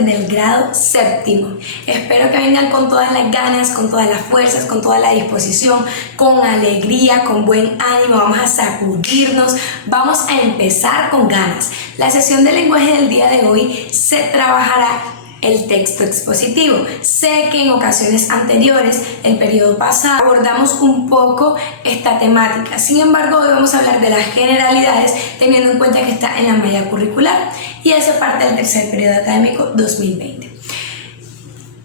estudiantes del grado séptimo. Espero que vengan con todas las ganas, con todas las fuerzas, con toda la disposición, con alegría, con buen ánimo. Vamos a sacudirnos, vamos a empezar con ganas. La sesión de lenguaje del día de hoy se trabajará el texto expositivo. Sé que en ocasiones anteriores, el periodo pasado, abordamos un poco esta temática. Sin embargo, hoy vamos a hablar de las generalidades teniendo en cuenta que está en la malla curricular y hace parte del tercer periodo académico 2020.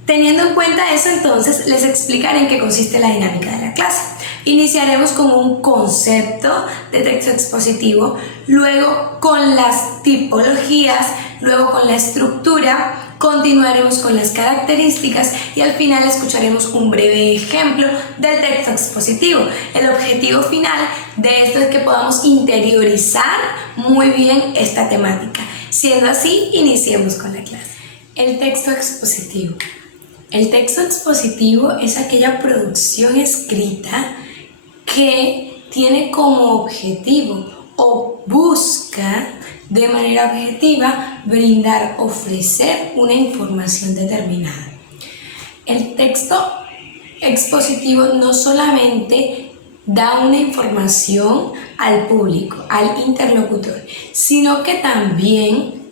Teniendo en cuenta eso, entonces, les explicaré en qué consiste la dinámica de la clase. Iniciaremos con un concepto de texto expositivo, luego con las tipologías, luego con la estructura, continuaremos con las características y al final escucharemos un breve ejemplo del texto expositivo. El objetivo final de esto es que podamos interiorizar muy bien esta temática. Siendo así, iniciemos con la clase. El texto expositivo. El texto expositivo es aquella producción escrita que tiene como objetivo o busca de manera objetiva brindar, ofrecer una información determinada. El texto expositivo no solamente da una información al público, al interlocutor, sino que también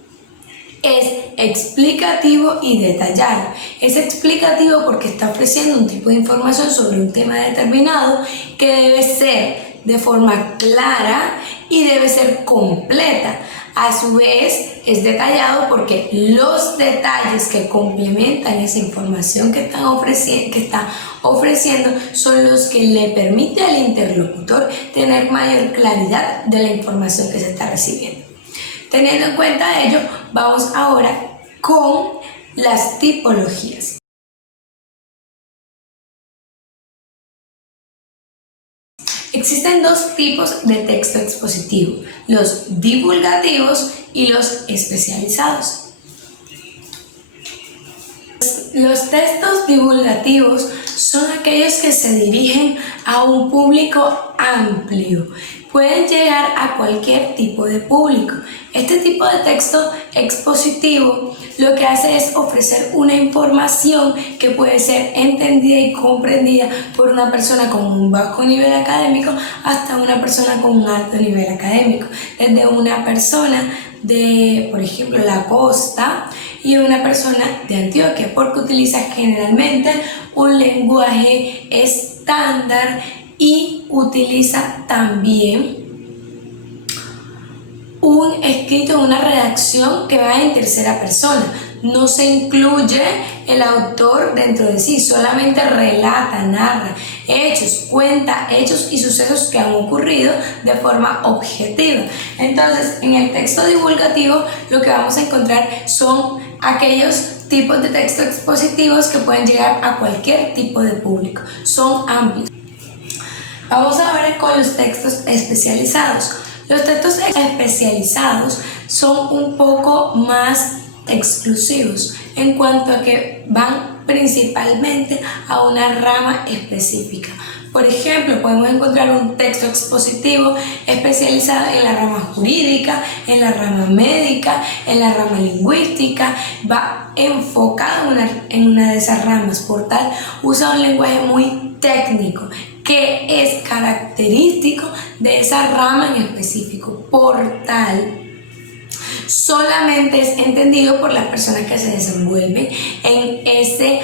es explicativo y detallado. Es explicativo porque está ofreciendo un tipo de información sobre un tema determinado que debe ser de forma clara y debe ser completa. A su vez es detallado porque los detalles que complementan esa información que está ofreciendo son los que le permiten al interlocutor tener mayor claridad de la información que se está recibiendo. Teniendo en cuenta ello, vamos ahora con las tipologías. Existen dos tipos de texto expositivo, los divulgativos y los especializados. Los textos divulgativos son aquellos que se dirigen a un público amplio. Pueden llegar a cualquier tipo de público. Este tipo de texto expositivo lo que hace es ofrecer una información que puede ser entendida y comprendida por una persona con un bajo nivel académico hasta una persona con un alto nivel académico. Desde una persona de, por ejemplo, la costa y una persona de Antioquia, porque utiliza generalmente un lenguaje estándar y utiliza también un escrito, una redacción que va en tercera persona. No se incluye el autor dentro de sí, solamente relata, narra hechos, cuenta hechos y sucesos que han ocurrido de forma objetiva. Entonces, en el texto divulgativo lo que vamos a encontrar son aquellos tipos de textos expositivos que pueden llegar a cualquier tipo de público. Son amplios. Vamos a ver con los textos especializados. Los textos especializados son un poco más exclusivos en cuanto a que van principalmente a una rama específica. Por ejemplo, podemos encontrar un texto expositivo especializado en la rama jurídica, en la rama médica, en la rama lingüística, va enfocado en una de esas ramas, por tal usa un lenguaje muy técnico que es característico de esa rama en específico, por tal solamente es entendido por las personas que se desenvuelven en ese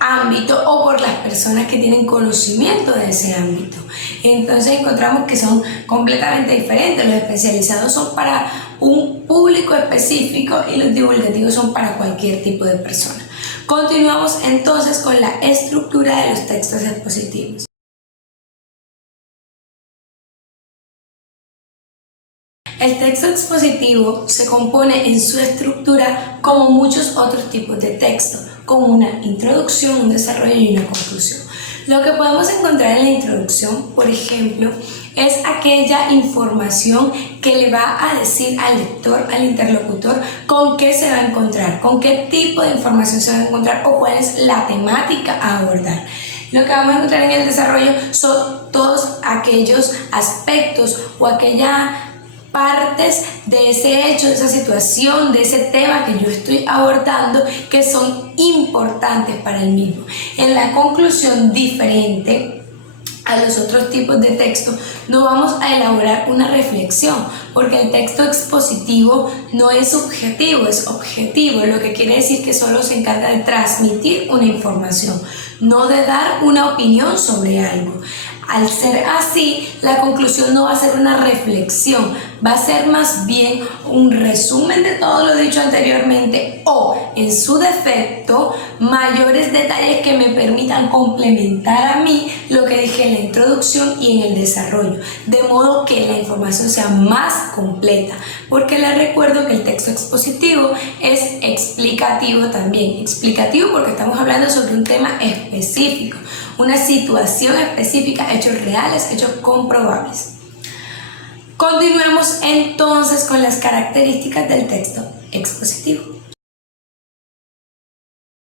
ámbito o por las personas que tienen conocimiento de ese ámbito. Entonces encontramos que son completamente diferentes. Los especializados son para un público específico y los divulgativos son para cualquier tipo de persona. Continuamos entonces con la estructura de los textos expositivos. El texto expositivo se compone en su estructura como muchos otros tipos de texto, con una introducción, un desarrollo y una conclusión. Lo que podemos encontrar en la introducción, por ejemplo, es aquella información que le va a decir al lector, al interlocutor, con qué se va a encontrar, con qué tipo de información se va a encontrar o cuál es la temática a abordar. Lo que vamos a encontrar en el desarrollo son todos aquellos aspectos o aquella partes de ese hecho, de esa situación, de ese tema que yo estoy abordando que son importantes para el mismo. En la conclusión, diferente a los otros tipos de texto, no vamos a elaborar una reflexión, porque el texto expositivo no es subjetivo, es objetivo, lo que quiere decir que solo se encarga de transmitir una información, no de dar una opinión sobre algo. Al ser así, la conclusión no va a ser una reflexión, va a ser más bien un resumen de todo lo dicho anteriormente o, en su defecto, mayores detalles que me permitan complementar a mí lo que dije en la introducción y en el desarrollo, de modo que la información sea más completa, porque les recuerdo que el texto expositivo es explicativo también, explicativo porque estamos hablando sobre un tema específico, una situación específica, hechos reales, hechos comprobables. Continuemos entonces con las características del texto expositivo.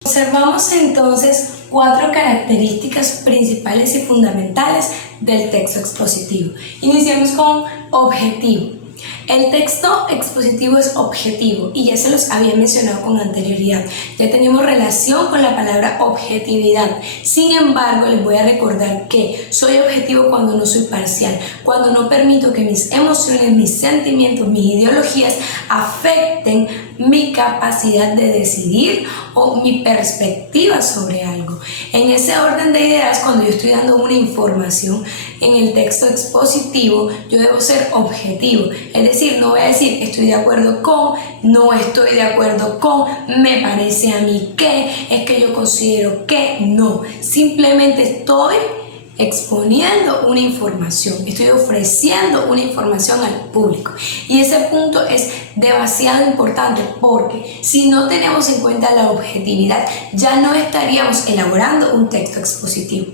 Observamos entonces 4 características principales y fundamentales del texto expositivo. Iniciamos con objetivo. El texto expositivo es objetivo y ya se los había mencionado con anterioridad. Ya tenemos relación con la palabra objetividad. Sin embargo, les voy a recordar que soy objetivo cuando no soy parcial, cuando no permito que mis emociones, mis sentimientos, mis ideologías afecten mi capacidad de decidir o mi perspectiva sobre algo. En ese orden de ideas, cuando yo estoy dando una información en el texto expositivo, yo debo ser objetivo. Es decir, no voy a decir estoy de acuerdo con, no estoy de acuerdo con, me parece a mí que, es que yo considero que, no. Simplemente estoy exponiendo una información, estoy ofreciendo una información al público y ese punto es demasiado importante porque si no tenemos en cuenta la objetividad ya no estaríamos elaborando un texto expositivo.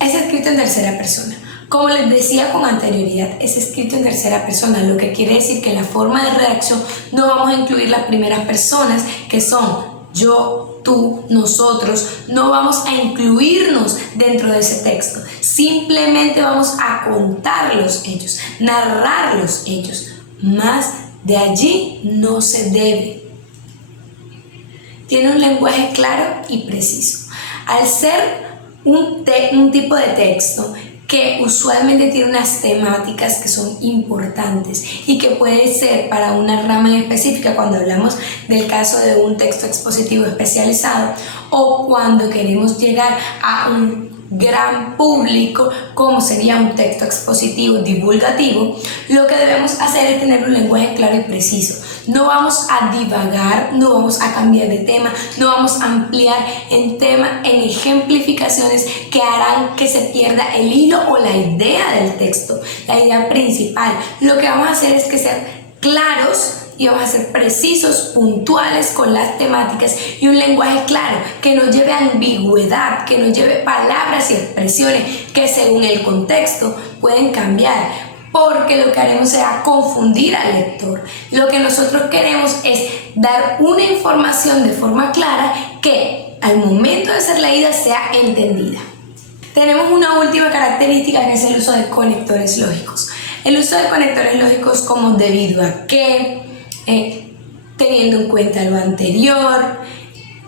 Es escrito en tercera persona. Como les decía con anterioridad, es escrito en tercera persona, lo que quiere decir que en la forma de redacción no vamos a incluir las primeras personas que son yo, tú, nosotros, no vamos a incluirnos dentro de ese texto. Simplemente vamos a contar los hechos, narrar los hechos. Más de allí no se debe. Tiene un lenguaje claro y preciso. Al ser un tipo de texto que usualmente tiene unas temáticas que son importantes y que puede ser para una rama en específica cuando hablamos del caso de un texto expositivo especializado o cuando queremos llegar a un gran público como sería un texto expositivo divulgativo, lo que debemos hacer es tener un lenguaje claro y preciso. No vamos a divagar, no vamos a cambiar de tema, no vamos a ampliar en ejemplificaciones que harán que se pierda el hilo o la idea del texto, la idea principal. Lo que vamos a hacer es que ser claros y vamos a ser precisos, puntuales con las temáticas y un lenguaje claro que no lleve ambigüedad, que no lleve palabras y expresiones que según el contexto pueden cambiar, porque lo que haremos será confundir al lector. Lo que nosotros queremos es dar una información de forma clara que al momento de ser leída sea entendida. Tenemos una última característica que es el uso de conectores lógicos. El uso de conectores lógicos como debido a que, teniendo en cuenta lo anterior,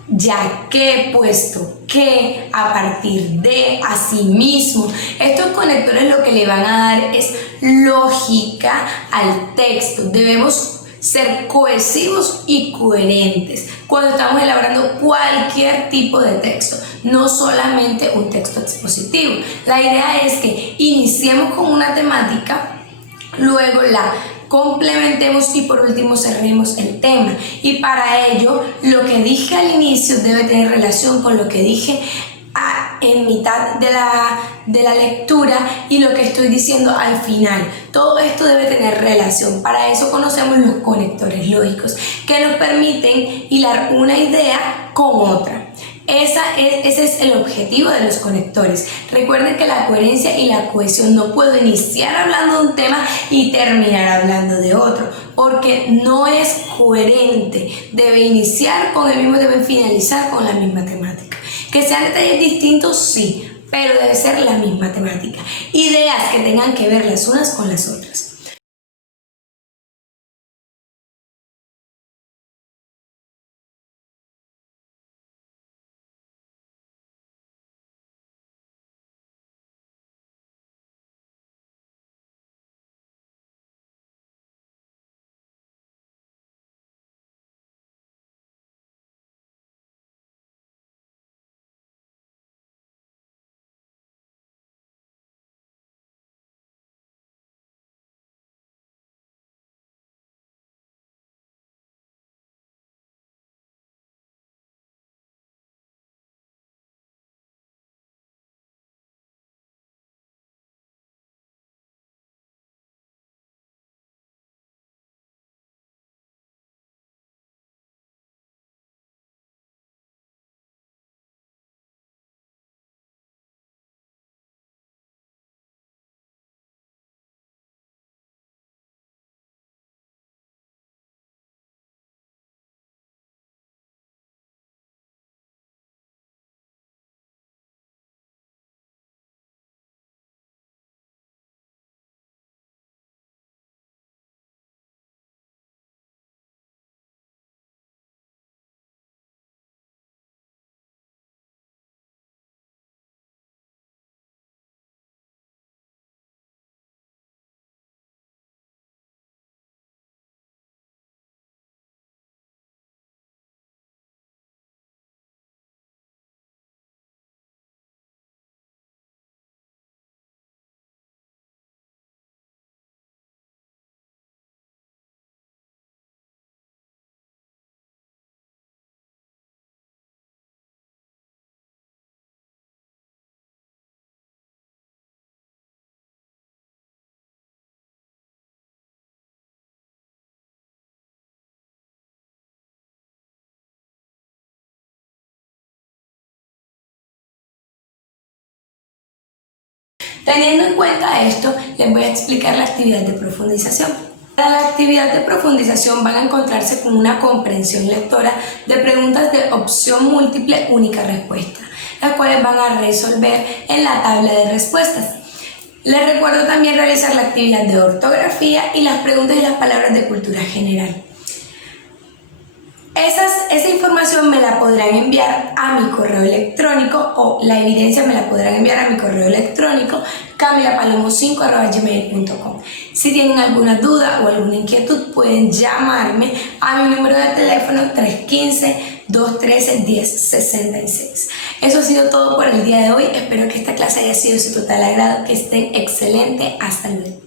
ya que, puesto que, a partir de, asimismo. Estos conectores lo que le van a dar es lógica al texto. Debemos ser cohesivos y coherentes cuando estamos elaborando cualquier tipo de texto, no solamente un texto expositivo. La idea es que iniciemos con una temática, luego la complementemos y por último cerremos el tema, y para ello lo que dije al inicio debe tener relación con lo que dije en mitad de la lectura y lo que estoy diciendo al final. Todo esto debe tener relación. Para eso conocemos los conectores lógicos que nos permiten hilar una idea con otra. Ese es el objetivo de los conectores. Recuerden que la coherencia y la cohesión, no puedo iniciar hablando de un tema y terminar hablando de otro, porque no es coherente. Debe iniciar con el mismo, debe finalizar con la misma temática. Que sean detalles distintos, sí, pero debe ser la misma temática. Ideas que tengan que ver las unas con las otras. Teniendo en cuenta esto, les voy a explicar la actividad de profundización. Para la actividad de profundización van a encontrarse con una comprensión lectora de preguntas de opción múltiple, única respuesta, las cuales van a resolver en la tabla de respuestas. Les recuerdo también realizar la actividad de ortografía y las preguntas y las palabras de cultura general. Esa información me la podrán enviar a mi correo electrónico, o la evidencia me la podrán enviar a mi correo electrónico camilapalomo5@gmail.com. Si tienen alguna duda o alguna inquietud, pueden llamarme a mi número de teléfono 315-213-1066. Eso ha sido todo por el día de hoy. Espero que esta clase haya sido de su total agrado. Que estén excelentes. Hasta luego.